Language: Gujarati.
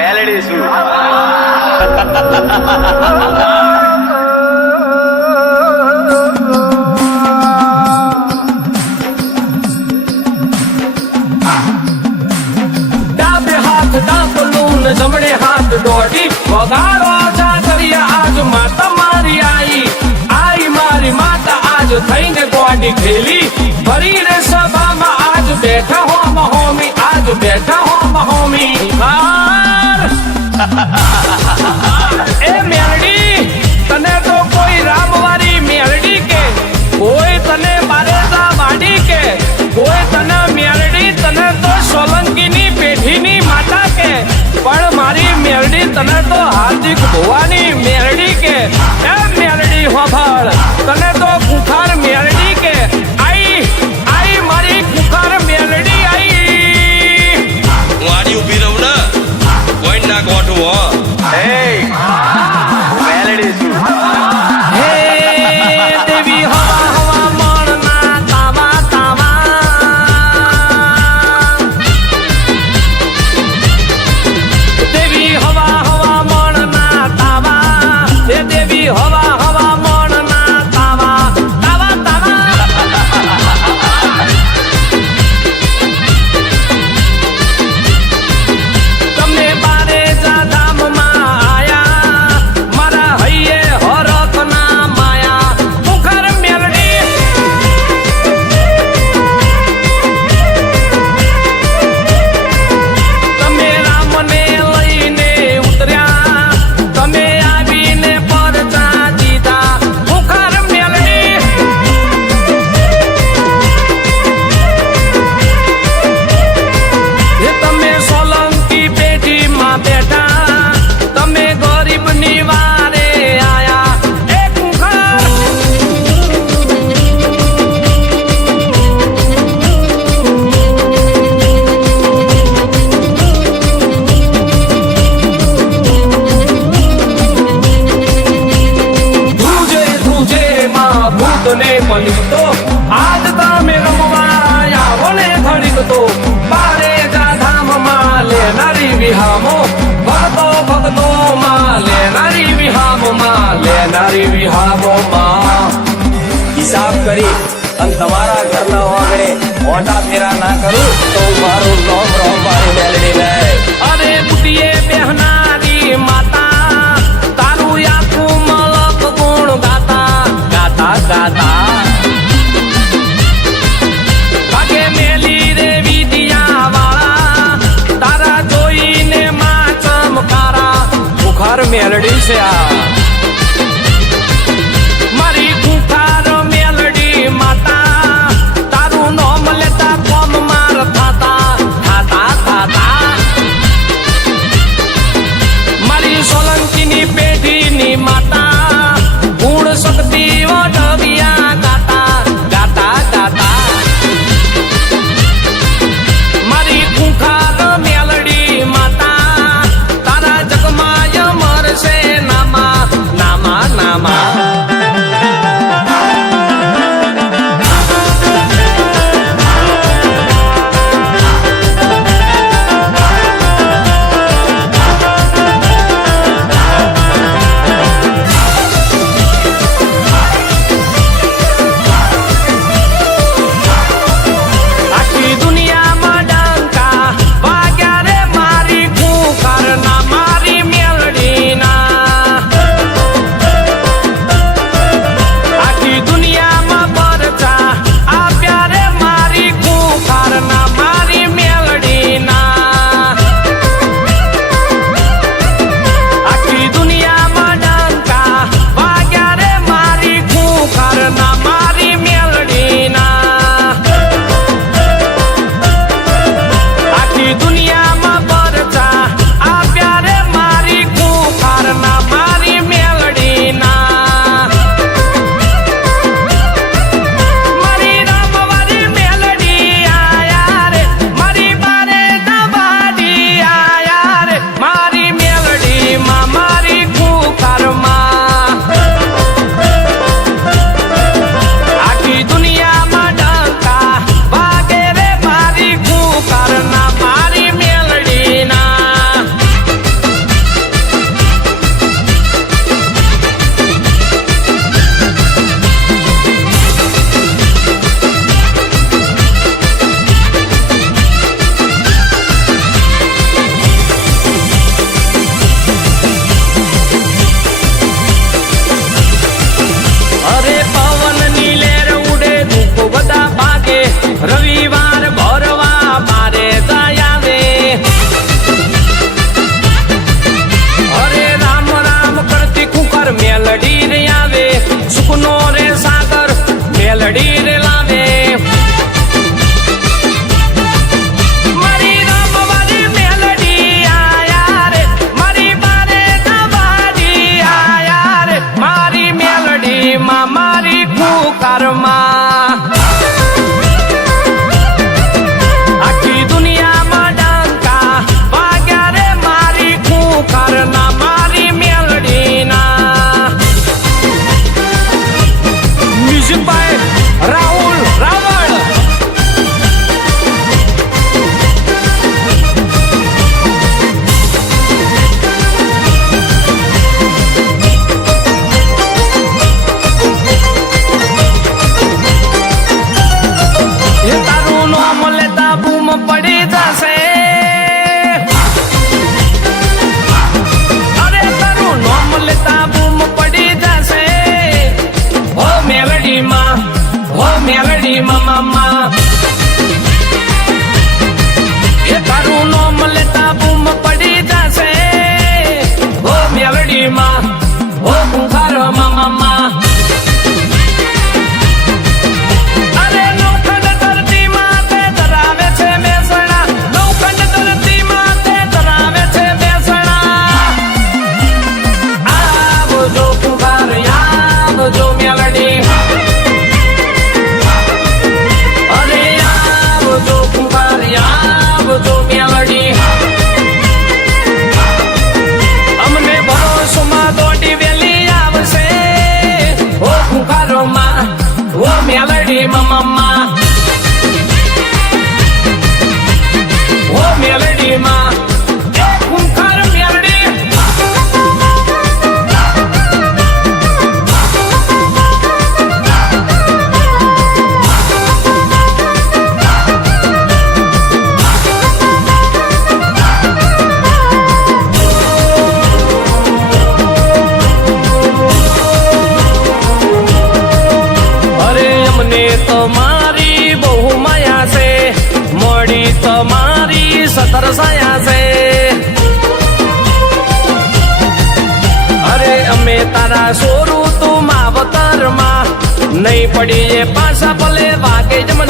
મેલડી છું. ડાબે હાથ ડાબલું ને જમણે હાથ દોડી વગાડો જાગરિયા આજ માતા મારી આઈ મારી માતા આજ થઈને ગોડી ખેલી ભરી રે સભામાં આજ બેઠા હો મહોમી આજ બેઠા હો મહોમી એ મેલડી તને તો કોઈ રામવારી મેલડી કે કોઈ તને બારેજા વાડી કે કોઈ તને મેલડી તને તો સોલંકીની પેઢીની માતા કે પણ મારી મેલડી તને તો હાર્દિક ભુવાની મેલડી કે એ મેલડી હોભળ તને તો કુખાર મેલડી કે આઈ મારી કુખાર મેલડી આઈ હું આડી ઊભી રહું ને કોઈ ના ગોઠવું હો એ મેલડી છું. હે દેવી હવા હવા મણના તાવા તાવા દેવી હવા હવા મણના તાવા હે દેવી હવા હવા મણના તાવા તાવા તાવા તમને બારે જા ધામમાં આયા મારા હૈયે હરખના માયા મુખર મેલડી તમે રામને લઈને ઉતર્યા તમે આવીને પરચા દીધા મુખર મેલડી હે તમે સોલંકી પેઢીમાં બેઠા તમે ગરીબની વારે આયા એક મુખર ધ્રુજે માં ભૂતને પલિતો આજ તમે રમવા આવો ને ઘડીક તો બારે જા ધામમાં લેનારી વિહામો ભક્તો માં લેનારી વિહામો માં હિસાબ કરી અને તમારા ઘરના આંગણે મોટા ફેરા ના કરું તો મારું નામ રમવાની મેલડી નહીં. અરે બુટીએ બેહનારી માતા તારું આખું મલક ગુણ ગાતા ગાતા ગાતા ભાગે મેલી રે વિધિયા વાળા તારા જોઈને માં ચમકારા મુખાર મેલડી છે આ મારી કુખાર મેલડી માતા તારું નામ લેતા કોમ માર થાતા તરસાયા છે. અરે અમે તારા સોરું તું માવતરમાં નહીં પડીએ પાછા ભલે વાગે જ મને